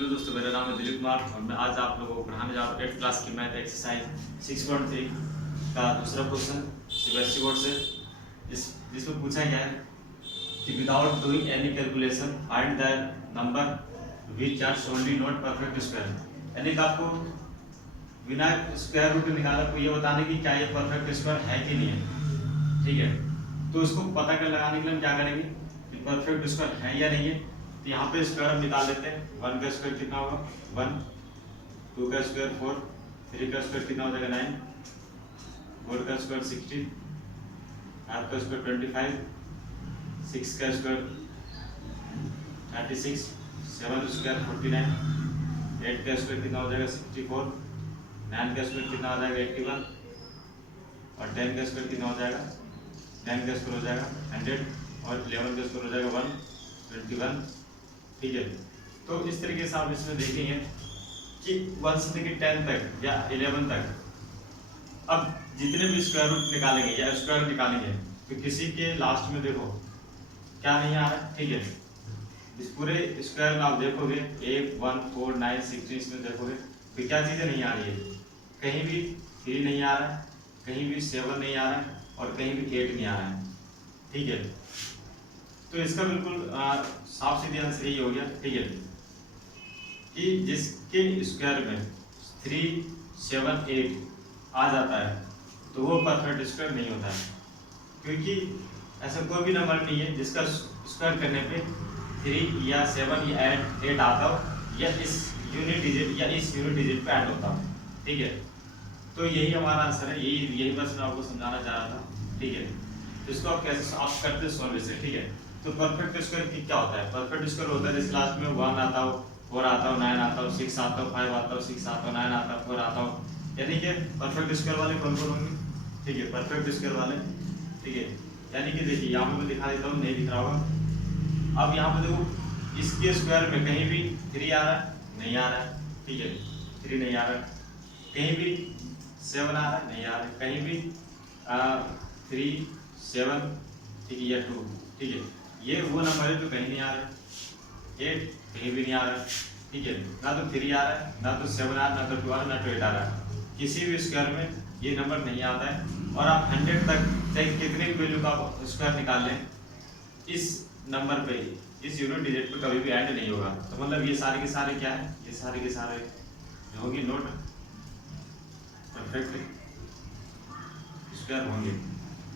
Hello दोस्तों, मेरा नाम है दिलीप कुमार और मैं आज आप लोगों को पढ़ाने जा रहा हूँ 8th क्लास की मैथ एक्सरसाइज 6.3 का दूसरा क्वेश्चन सीबीएसई बोर्ड से। जिसमें पूछा गया है कि without doing any calculation find the number which are surely not perfect square. यानी कि आपको बिना स्क्वायर रूट निकाले आपको ये बताने की क्या ये परफेक्ट स्क्वायर है कि नहीं है। ठीक है, तो इसको पता कर लगाने के लिए हम क्या करेंगे कि परफेक्ट स्क्वायर है या नहीं है। तो यहाँ पे स्क्वायर हम निकाल लेते हैं। 1 का स्क्वायर कितना होगा 1, 2 का स्क्वायर 4, 3 का स्क्वायर कितना हो जाएगा 9, 4 का स्क्वायर 16, 8 का स्क्वायर 25, 6 का स्क्वायर 36, 7 स्क्वायर 49, 8 का स्क्वायर कितना हो जाएगा 64, 9 का स्क्वायर कितना हो जाएगा 81 और 10 का स्क्वायर कितना हो जाएगा 10 का स्क्वायर हो जाएगा 100 और 11 का स्क्वायर हो जाएगा 121। ठीक है, तो इस तरीके से आप इसमें देखेंगे कि 1 से लेकर 10 तक या 11 तक अब जितने भी स्क्वायर रूट निकालेंगे या स्क्वायर निकालेंगे तो किसी के लास्ट में देखो क्या नहीं आ रहा है। ठीक है, इस पूरे स्क्वायर में आप देखोगे 1, 1, 4, 9, 16 इसमें देखोगे तो क्या चीज़ें नहीं आ रही है। कहीं भी 3 नहीं आ रहा है, कहीं भी 7 नहीं आ रहा है और कहीं भी 8 नहीं आ रहा है। ठीक है, तो इसका बिल्कुल साफ सीधे आंसर यही हो गया। ठीक है, कि जिसके स्क्वायर में 3, 7, 8 आ जाता है तो वो परफेक्ट स्क्वायर नहीं होता है, क्योंकि ऐसा कोई भी नंबर नहीं है जिसका स्क्वायर करने पे 3 या 7 या 8 आता हो या इस यूनिट डिजिट या इस यूनिट डिजिट पे ऐड होता हो। ठीक है, तो यही हमारा आंसर है, यही बस मैं आपको समझाना चाह रहा था। ठीक है, तो इसको आप कैसे आप करते सॉल्व इसे। ठीक है, तो परफेक्ट स्क्वायर की क्या होता है। परफेक्ट स्क्वायर होता है जिस क्लास में 1 आता हो, 4 आता हो, 9 आता हो, 6 आता हो, 5 आता हो, 6 आता हो, 9 आता हो, 4 आता हो। यानी कि परफेक्ट स्क्वायर वाले कौन कौन होंगे। ठीक है, परफेक्ट स्क्वायर वाले। ठीक है, यानी कि देखिए यहाँ पे मैं दिखा देता हूँ, नहीं दिख रहा होगा। अब यहाँ पे देखो इसके स्क्वायर में कहीं भी 3 आ रहा है, नहीं आ रहा है। ठीक है, 3 नहीं आ रहा है, कहीं भी 7 आ रहा है, नहीं आ रहा है, कहीं भी 3, 7, ठीक है, या 2। ठीक है, ये वो नंबर है जो कहीं नहीं आ रहा है। 8 कहीं भी नहीं आ रहा है। ठीक है, ना तो 3 आ रहा है, ना तो 7 आ रहा है, ना तो 2 आ रहा है, ना तो 8 आ रहा है। किसी भी स्क्वायर में ये नंबर नहीं आता है। और आप 100 तक चाहे कितने भी वैल्यू का स्क्वायर निकाल लें, इस नंबर पे इस यूनिट डिजिट पे कभी भी ऐड नहीं होगा। तो मतलब ये सारे के सारे क्या है, ये सारे के सारे जो होंगे नोट परफेक्ट स्क्वायर होंगे।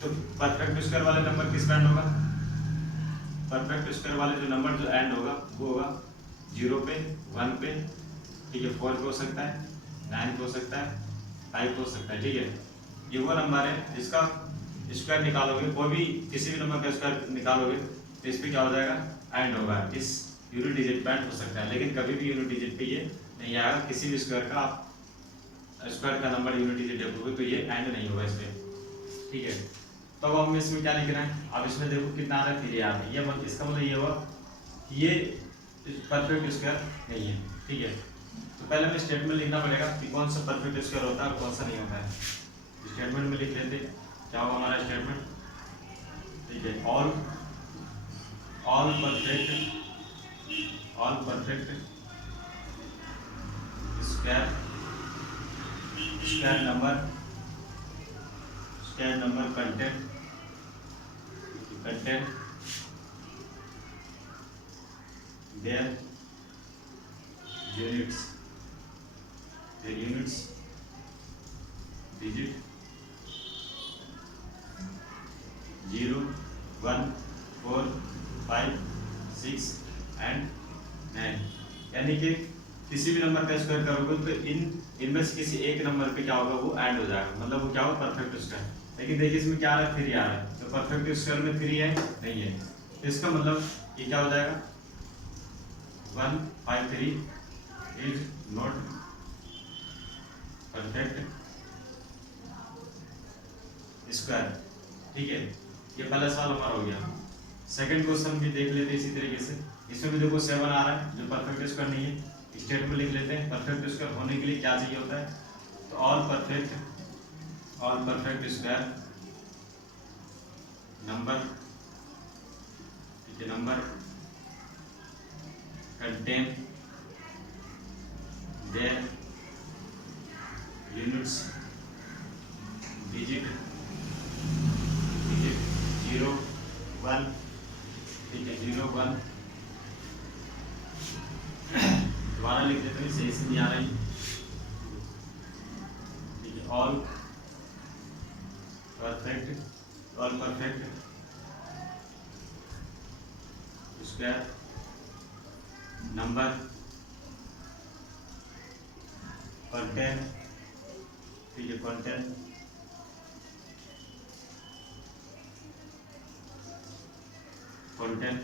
तो परफेक्ट स्क्वायर वाले नंबर किस पे ऐड होगा। परफेक्ट स्क्वायर वाले जो नंबर जो एंड होगा वो होगा 0 पे, 1 पे। ठीक है, 4 पे हो सकता है, 9 पे हो सकता है, 5 पे हो सकता है। ठीक है, ये वो नंबर है जिसका स्क्वायर निकालोगे, कोई भी किसी भी नंबर का स्क्वायर निकालोगे तो इस पे क्या हो जाएगा एंड होगा। इस यूनिट डिजिट पे एंड हो सकता है, लेकिन कभी भी यूनिट डिजिट पे ये नहीं आएगा। किसी भी स्क्वायर का आप स्क्वायर का नंबर यूनिट डिजिट देखोगे तो ये एंड नहीं होगा इस पे। ठीक है, तो अब हम इसमें क्या लिख रहे हैं। अब इसमें देखो कितना आ रहा है 3 आ रहा है, ये मतलब इसका मतलब ये हुआ कि ये परफेक्ट स्क्वायर नहीं है। ठीक है, तो पहले हमें स्टेटमेंट लिखना पड़ेगा कि कौन सा परफेक्ट स्क्वायर होता है और कौन सा नहीं होता है। स्टेटमेंट में लिख लेते क्या होगा हमारा स्टेटमेंट। ठीक है, all perfect square number content their units digit 0, 1, 4, 5, 6 and 9। यानी कि किसी भी नंबर का स्क्वायर करोगे तो इनमें से किसी एक नंबर पे क्या होगा वो ऐड हो जाएगा, मतलब वो क्या होगा परफेक्ट स्क्वायर। लेकिन देखिए इसमें क्या आ रहा है 3 आ रहा है, तो परफेक्ट स्क्वायर में 3 है नहीं है, तो इसका मतलब ये क्या हो जाएगा 153 इज नॉट परफेक्ट स्क्वायर। ठीक है, ये पहला सवाल हमारा हो गया। सेकंड क्वेश्चन भी देख लेते हैं इसी तरीके से। इसमें भी देखो 7 आ रहा है जो परफेक्ट स्क्वायर नहीं है। स्टेटमेंट लिख लेते हैं परफेक्ट स्क्वायर होने के लिए क्या चाहिए होता है, तो ऑल परफेक्ट स्क्वायर नंबर, ठीक है, नंबर कंटेन दोबारा लिख देते हैं, सही से नहीं आ रही। ठीक है, all perfect square number contain, ठीक है, contain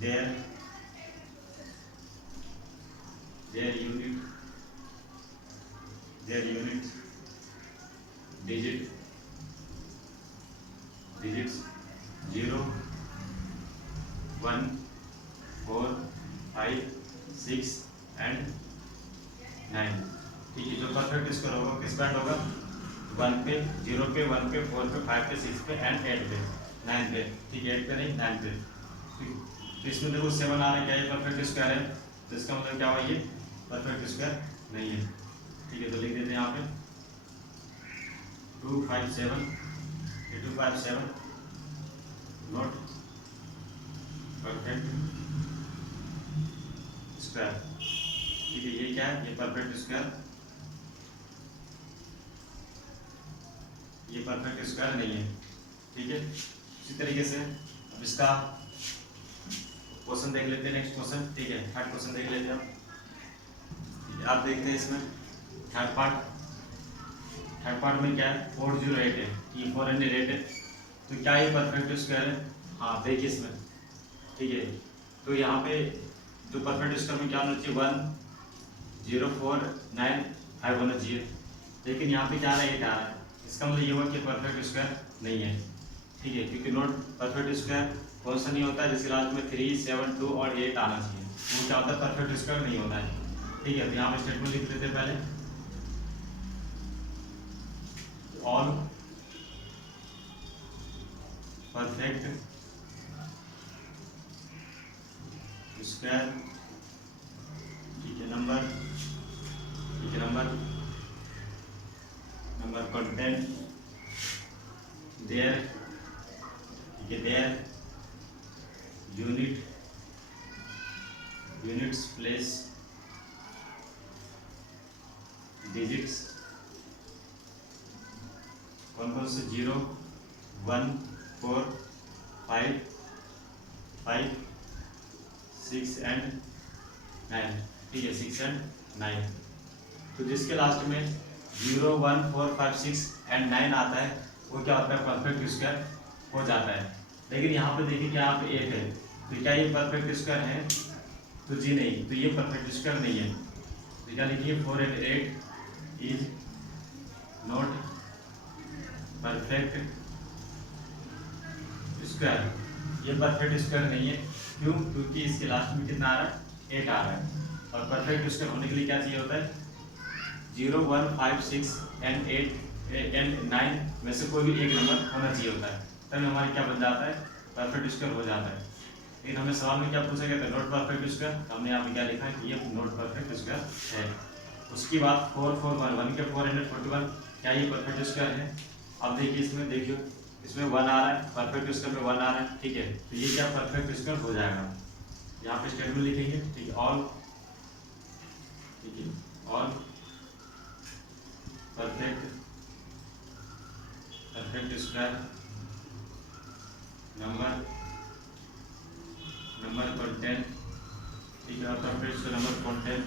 their unit digits 0 1 4 5 6 and 9। ठीक है, जो परफेक्ट स्क्वायर होगा किस बैंड होगा, 1 पे, 0 पे, 1 पे, 4 पे, 5 पे, 6 पे एंड 8 पे, 9 पे। ठीक है, 8 पे नहीं, 9 पे। तो इसमें देखो 7 आ रहा है, क्या ये परफेक्ट स्क्वायर है? तो इसका मतलब क्या हुआ, ये परफेक्ट स्क्वायर नहीं है। ठीक है, तो लिख देते हैं यहाँ पे 257 नॉट परफेक्ट स्क्वायर। ठीक है, ये क्या है, ये परफेक्ट स्क्वायर, ये परफेक्ट स्क्वायर नहीं है। ठीक है, इसी तरीके से अब इसका क्वेश्चन देख लेते हैं, नेक्स्ट क्वेश्चन। ठीक है, थर्ड क्वेश्चन देख लेते हैं आप। आप देखते हैं इसमें थर्ड पार्ट में क्या है, 408 है, ये 408 है। तो क्या ये परफेक्ट स्क्वायर है? हाँ, देखिए इसमें। ठीक है, तो यहाँ पे जो परफेक्ट स्क्वायर में क्या होना चाहिए, 10495 होना चाहिए, लेकिन यहाँ पे क्या आ रहा है, 8 आ रहा है। इसका मतलब ये हुआ कि परफेक्ट स्क्वायर नहीं है। ठीक है, क्योंकि नॉट परफेक्ट स्क्वायर कौन सा नहीं होता है, जिसके लास्ट में 3, 7, 2 और 8 आना चाहिए, वो क्या होता है, परफेक्ट स्क्वायर नहीं होता है। ठीक है, तो यहाँ पे स्टेटमेंट लिख लेते हैं पहले, ऑल परफेक्ट स्क्वायर, ठीक है, नंबर कंटेन देयर, ठीक है, देयर यूनिट्स प्लेस डिजिट्स कौन से, 0 1 4 5 6 एंड 9। ठीक है, 6 एंड 9। तो जिसके लास्ट में 0 1 4 5 6 एंड 9 आता है, वो क्या होता है, परफेक्ट स्क्वायर हो जाता है। लेकिन यहाँ पे देखिए कि यहाँ पे 8 है, तो क्या ये परफेक्ट स्क्वायर है? तो जी नहीं, तो ये परफेक्ट स्क्वायर नहीं है। तो क्या लिखिए, 4 and 8 is not perfect square, ये परफेक्ट स्क्वायर नहीं है। क्यों? क्योंकि इसके लास्ट में कितना आ रहा है, 8 आ रहा है। और परफेक्ट स्क्वायर होने के लिए क्या चाहिए होता है, 0 1 5 6 एंड 8 एंड 9 में से कोई भी एक नंबर होना चाहिए होता है, तभी हमारे क्या बन जाता है, परफेक्ट स्क्वायर हो जाता है। लेकिन हमें सवाल में क्या पूछा गया था, नॉट परफेक्ट स्क्वायर। हमने यहाँ पे क्या लिखा है कि ये नॉट परफेक्ट स्क्वायर है। उसके बाद 441 के 441, क्या ये परफेक्ट स्क्वायर है? अब देखिए इसमें, देखियो इसमें 1 आ रहा है, परफेक्ट स्क्वायर में 1 आ रहा है। ठीक है, तो ये क्या परफेक्ट स्क्वायर हो जाएगा। यहाँ पे स्टेटमेंट लिखेंगे, ठीक है, all perfect square number contain, ठीक है, perfect square number contain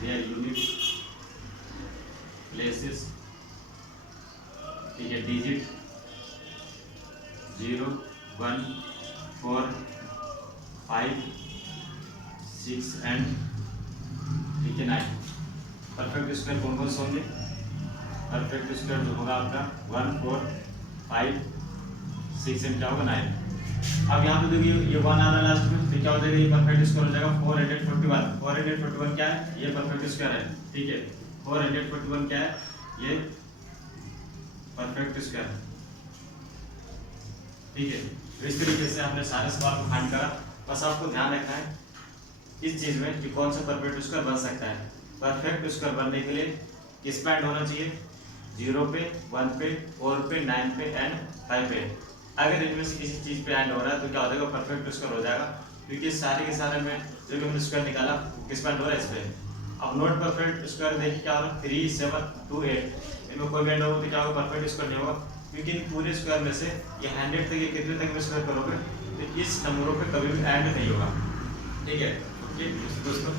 their unit places, ठीक है, डिजिट 0 1 4 5 6 एंड, ठीक है, 9। परफेक्ट स्क्वायर कौन कौन से होंगे, परफेक्ट स्क्वायर जो होगा आपका 1 4 5 6 एंड क्या होगा, 9। अब यहाँ पे देखिए ये 1 आ रहा है लास्ट में, तो क्या हो जाएगा, ये परफेक्ट स्क्वायर हो जाएगा 441 क्या है, ये परफेक्ट स्क्वायर है। ठीक है, 441 क्या है, ये परफेक्ट स्क्वायर। ठीक है, तो इस तरीके से हमने सारे सवाल को फाइंड करा। बस आपको ध्यान रखना है इस चीज में कि कौन सा परफेक्ट स्क्वायर बन सकता है। परफेक्ट स्क्वायर बनने के लिए किस बैंड होना चाहिए, 0 पे, 1 पे, 4 पे, 9 पे एंड 5 पे। अगर इनमें से किसी चीज़ पे एंड हो रहा है तो क्या हो जाएगा, परफेक्ट स्क्वायर हो जाएगा, क्योंकि सारे के सारे में जो भी हमने स्क्वायर निकाला किस पे एंड हो रहा है, इस पे। अब नॉट परफेक्ट स्क्वायर देखिए क्या हो रहा है, 3 7 2 8, इनमें कोई भी एंड होगा तो क्या होगा, परफेक्ट स्क्वायर नहीं होगा, क्योंकि इन पूरे स्क्वायर में से ये 100 तक ये कितने तक में स्क्वायर करोगे तो इस नंबरों पे कभी भी एंड नहीं होगा। ठीक है, ओके दोस्तों।